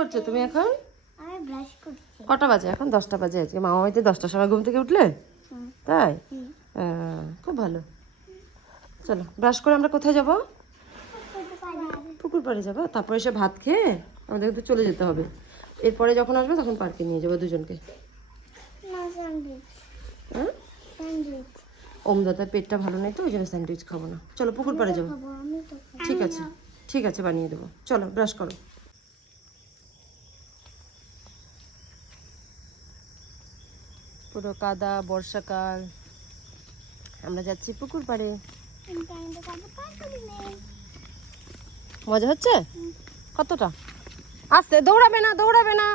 করছো তুমি এখন? আমি ব্রাশ করছি। কটা বাজে এখন? 10টা বাজে। আজকে মামা বাড়িতে 10টার সময় ঘুম থেকে উঠলে? তাই? খুব ভালো। চলো ব্রাশ করে আমরা কোথায় যাব? পুকুর পাড়ে যাবো। তারপরে এসে ভাত খেয়ে আমাদের কিন্তু চলে যেতে হবে। এরপরে যখন আসবে তখন পার্কে নিয়ে যাবো দুজনকে। হ্যাঁ, ওমদাদার পেটটা ভালো নেই তো ওই জন্য স্যান্ডউইচ খাবো না। চলো পুকুর পাড়ে যাবো। ঠিক আছে, ঠিক আছে, বানিয়ে দেবো। চলো ব্রাশ করো। পুরো কাদা, বর্ষাকাল, আমরা যাচ্ছি পুকুর পাড়ে। মজা হচ্ছে? কতটা? আস্তে, দৌড়াবে না, দৌড়াবে না।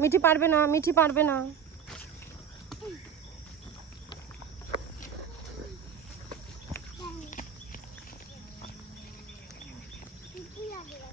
মিঠি পারবে না, মিঠি পারবে না।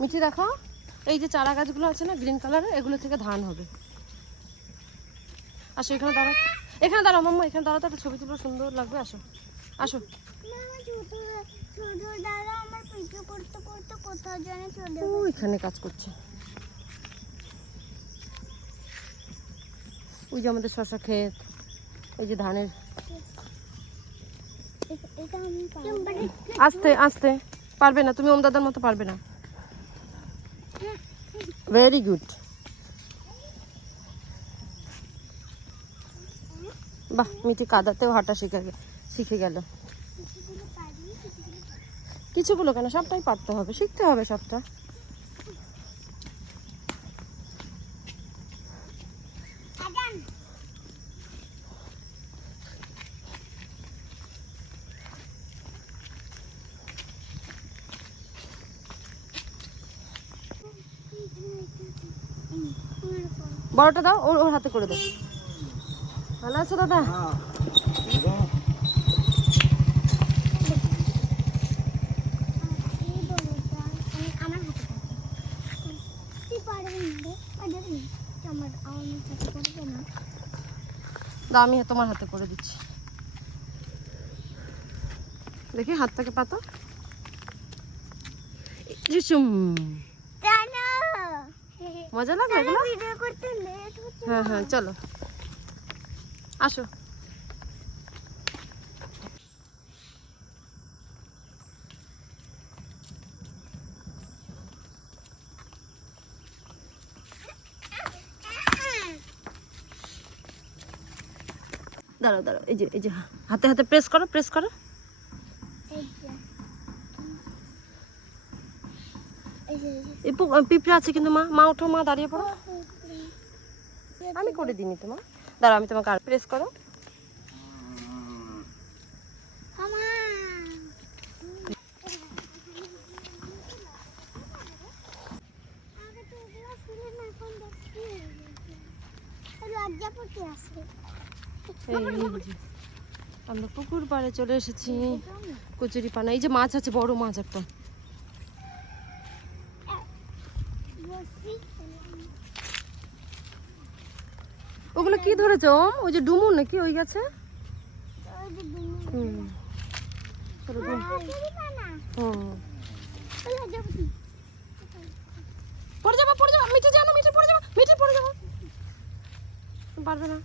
মিঠি দেখো, এই যে চারা গাছগুলো আছে না গ্রিন কালারের, এগুলো থেকে ধান হবে। আসো এখানে দাঁড়া, এখানে দাঁড়াও মাম্মা, এখানে দাঁড়াও তো একটা ছবি তুলবো, সুন্দর লাগবে। আসো আসো। ওইখানে কাজ করছে। ওই যে আমাদের শশা ক্ষেত, এই যে ধানের। আস্তে আস্তে, পারবে না তুমি, ওমদাদার মতো পারবে না। Very good. বাহ, মিঠি কাদাতেও হাঁটা শিখে গেল। কিছুগুলো কেন, সবটাই পারতে হবে, শিখতে হবে সবটা। বড়টা দাও, ওর হাতে করে দাও। ভালো আছো দাদা? দাও, আমি তোমার হাতে করে দিচ্ছি। দেখি হাতটাকে পাতো। মজা লাগবে এগুলো? হ্যাঁ হ্যাঁ, চলো আসো। দাঁড়াও দাঁড়াও, এই যে হাতে হাতে প্রেস করো, প্রেস করো। এই পিঁপড়ে আছে কিন্তু। মা ওঠো, মা দাঁড়িয়ে পড়ো। আমি করে দিইনি তোমার, দাঁড়াও আমি তোমাকে আর প্রেস করো। আমরা পুকুর পাড়ে চলে এসেছি। কচুরি পানা, এই যে মাছ আছে, বড় মাছ একটা। ওগুলো কি ধরেছ? ওই যে ডুমুর নাকি ওই গেছে? পড়ে যাবো, পড়ে যাবো, মিঠে যাও না, মিঠে পড়ে যাবো, মিঠে পড়ে যাবো। পারবে না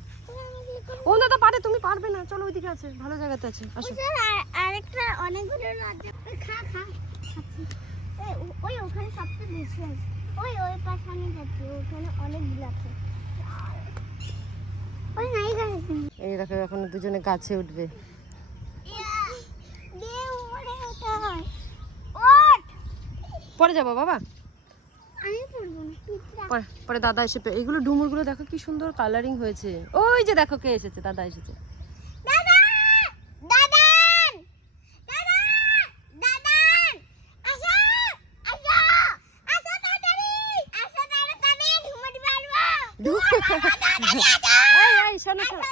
ও দাদা, পারে, তুমি পারবে না। চলো ওইদিকে আছে, ভালো জায়গাতে আছে, আসো। আরেকটা অনেকগুলো খা খা ওই ওখানে সবচেয়ে বেশি আছে। ওই পাশে আমি যাচ্ছি, ওখানে অনেকগুলো আছে। ওই নাই গাছে। এই দেখো এখন দুজনে গাছে উঠবে। পরে যাবো বাবা, পরে দাদা এসে এইগুলো ডুমুরগুলো দেখো কি সুন্দর কালারিং হয়েছে। ওই যে দেখো কে এসেছে, দাদা এসেছে। শোনো শোনো,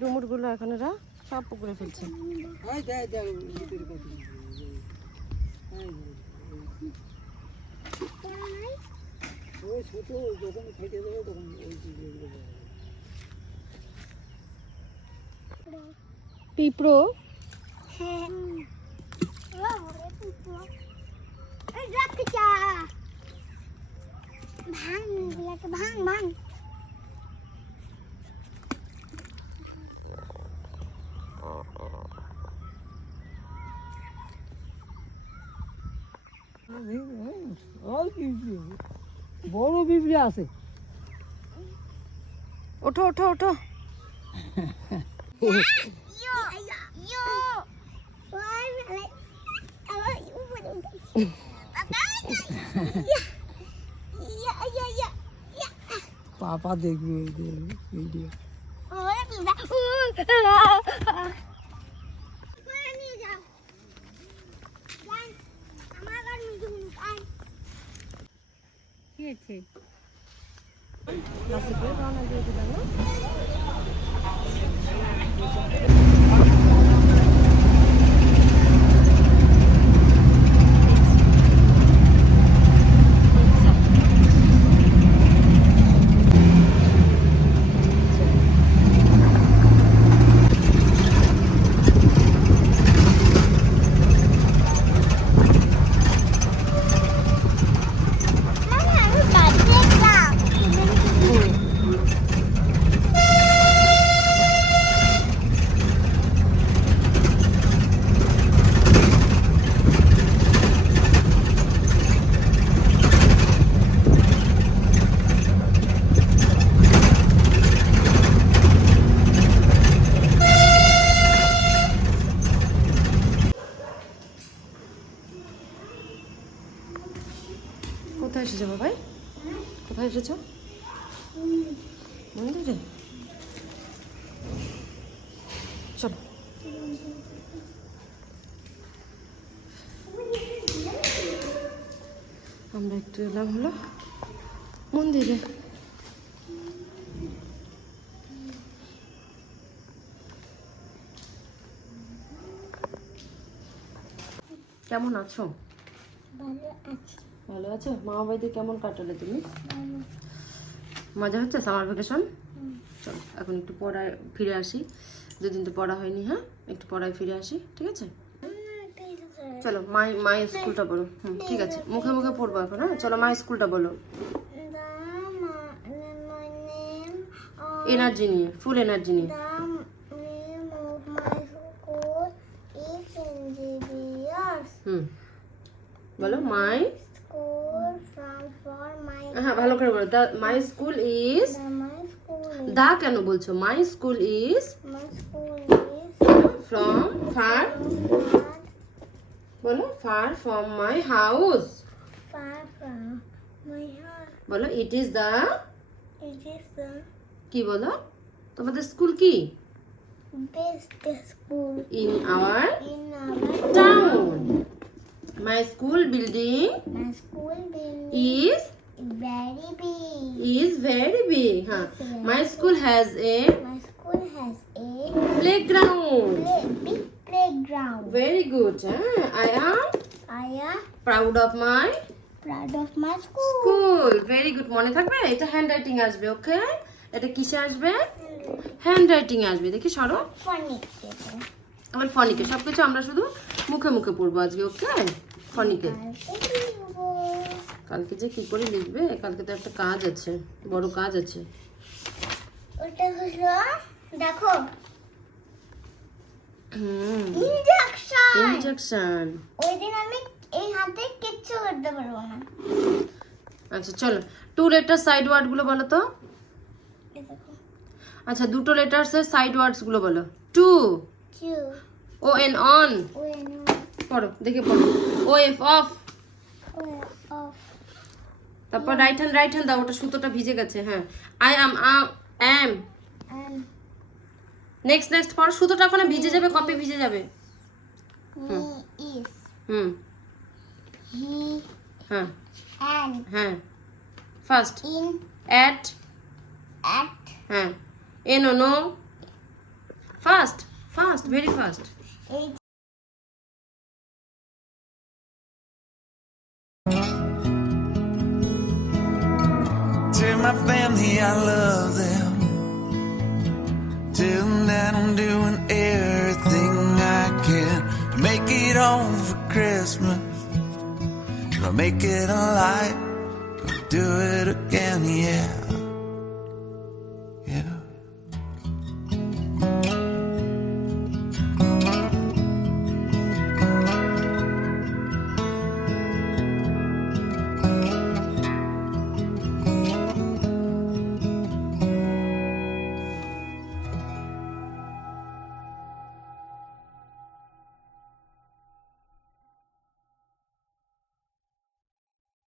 ডুমুর গুলো এখন এরা সব পুকুরে ফেলছে। পিঁপড়ো হ্যাঁ ওরে পিঁপড়ো এই রাখছা ভাঙ এগুলাকে ভাঙ ভাঙ বড় পিঁপড়ে আছে। ওঠো ওঠো ওঠো। ইয়ো ইয়ো ওই মেলে আবার উপরে উঠে ইয়া ইয়া ইয়া ইয়া পাপা দেখবে ভিডিও। ওরে পিঁপড়া নিয়ে যাও যান আমার ঘর মিঠু আয় কি আছে বাসে করে রওনা দিয়ে দিলাম না? আমি কাটতে গেলাম কোথায় এসেছো বাবাই? কোথায় এসেছো? মন্দিরে। চলো আমরা একটু এলাম হলো মন্দিরে। কেমন আছো? ভালো আছি ভালো আছো? মামা বাড়িতে কেমন কাটালে তুমি? ভালো মজা হচ্ছে সামার ভ্যাকেশন? চলো এখন একটু পড়ায় ফিরে আসি, দুদিন তো পড়া হয়নি। হ্যাঁ একটু পড়ায় ফিরে আসি, ঠিক আছে? চলো মাই স্কুলটা বলো। ঠিক আছে, মুখে মুখে পড়বো এখন। হ্যাঁ চলো মাই স্কুলটা বলো এনার্জি নিয়ে, ফুল এনার্জি নিয়ে। বলো মাই হ্যাঁ ভালো করে বলো। মাই স্কুল ইজ দা কেন বলছো? My school is from fur বলো ফার ফ্রম মাই হাউস। বলো ইট ইজ দা কি বলো তোমাদের স্কুল কি? In our town. My school building is very big. হ্যাঁ my school has a playground. big playground. Very good. I am I am proud of my proud of my school. school. Very good. মনে থাকবে? এটা hand writing আসবে, ওকে? এটা কিসে আসবে? Hand writing আসবে। দেখি সরো। Funny. আমার ফনিকে সবকিছু আমরা শুধু মুখে মুখে পড়বো আজকে, ওকে? ফনিকে কালকে যে কি করে লিখবে? কালকে তো একটা কাজ আছে, বড় কাজ আছে। ওটা হলো দেখো ইনজেকশন। ইনজেকশন। ওই দিন আমি এই হাতে কিচ্ছু করতে পারবো না। আচ্ছা চলো 2 লেটার সাইড ওয়ার্ড গুলো বলো তো। এই দেখো আচ্ছা দুটো লেটার্স এর সাইড ওয়ার্ডস গুলো বলো। 2 ও এন অন পড়ো, দেখে পড়ো। ও এফ অফ। তারপর রাইট হ্যান্ড দাও, ওটা সুতোটা ভিজে গেছে। হ্যাঁ আই অ্যাম। নেক্সট পড়ো, সুতোটা ওখানে ভিজে যাবে, কপি ভিজে যাবে। হুম হ্যাঁ হ্যাঁ ফার্স্ট অ্যাট হ্যাঁ এনো no first very first. Tell my family I love them. Tell them that I'm doing everything Gonna make it alright. Gonna do it again, yeah.